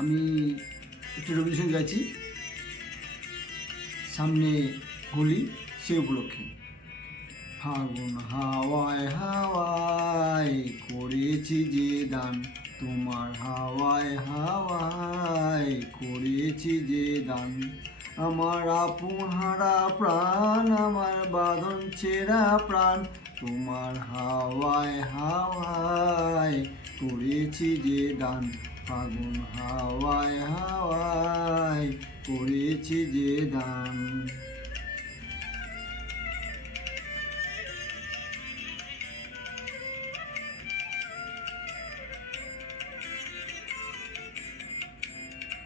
আমি একটু রবীন্দ্রসঙ্গীত গাইছি, সামনে হোলি সে উপলক্ষে। ফাগুন হাওয়ায় হাওয়ায় করেছি যে দান, তোমার হাওয়ায় হাওয়ায় করেছি যে দান। আমার আপন হারা প্রাণ, আমার বাঁধন ছেঁড়া প্রাণ, তোমার হাওয়ায় হাওয়ায় করেছি যে দান। ফাগুন হাওয়ায় হাওয়ায় করেছি যে দান।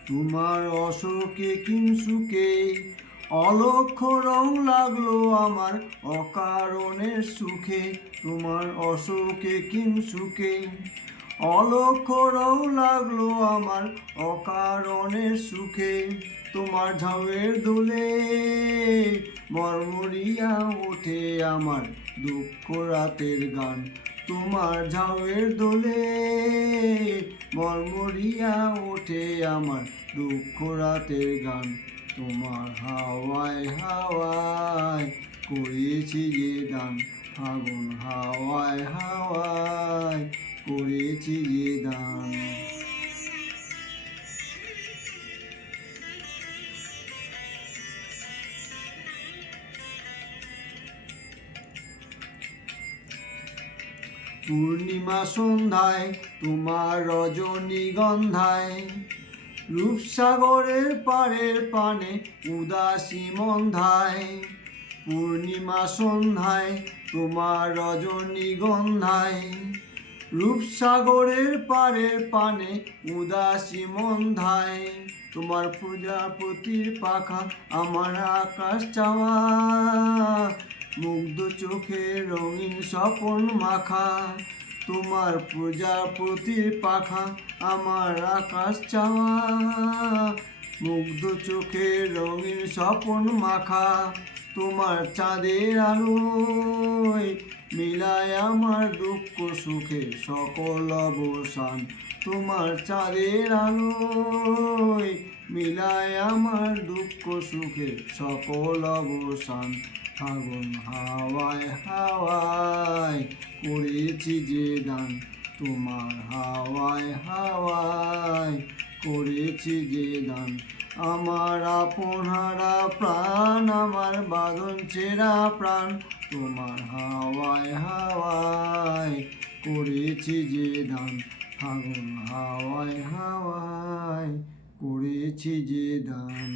তোমার অশোকে কিংসুকে অলক্ষ্য রং লাগলো আমার অকারণের সুখে। তোমার অশোকে কিংসুকে অলক্ষ্য রং লাগলো আমার অকারণের সুখে। তোমার ঝাউয়ের দোলে মরমরিয়া ওঠে আমার দুঃখ রাতের গান। তোমার ঝাউয়ের দোলে মরমরিয়া ওঠে আমার দুঃখ রাতের গান। তোমার হাওয়ায় হাওয়ায় করেছি যে দান, ফাগুন হাওয়ায় হাওয়ায় করেছি যে দান। পূর্ণিমা সন্ধ্যায় তোমার রজনীগন্ধায়, রূপসাগরের পাড়ের পানে উদাসী মন্ধায়। পূর্ণিমা সন্ধ্যায় তোমার রজনীগন্ধায়, রূপসাগরের পাড়ের পানে উদাসী মন্ধায়। তোমার প্রজাপতির পাখা আমার আকাশ চাওয়া, মুগ্ধ চোখে রঙিন স্বপন মাখা। তোমার প্রজাপতির পাখা আমার আকাশ চাওয়া, মুগ্ধ চোখে রঙিন স্বপন মাখা। তোমার চাঁদের আলোয় মিলায় আমার দুঃখ সুখে সকল অবসান। তোমার চাঁদের আলোয় মিলায় আমার দুঃখ সুখে সকল অবসান। ফাগুন হাওয়ায় হাওয়ায় করেছি যে দান, তোমার হাওয়ায় হাওয়ায় করেছি যে দান। আমার আপন হারা প্রাণ, আমার বাঁধন ছেঁড়া প্রাণ, তোমার হাওয়ায় হাওয়ায় করেছি যে দান। ফাগুন হাওয়ায় হাওয়ায় করেছি যে দান।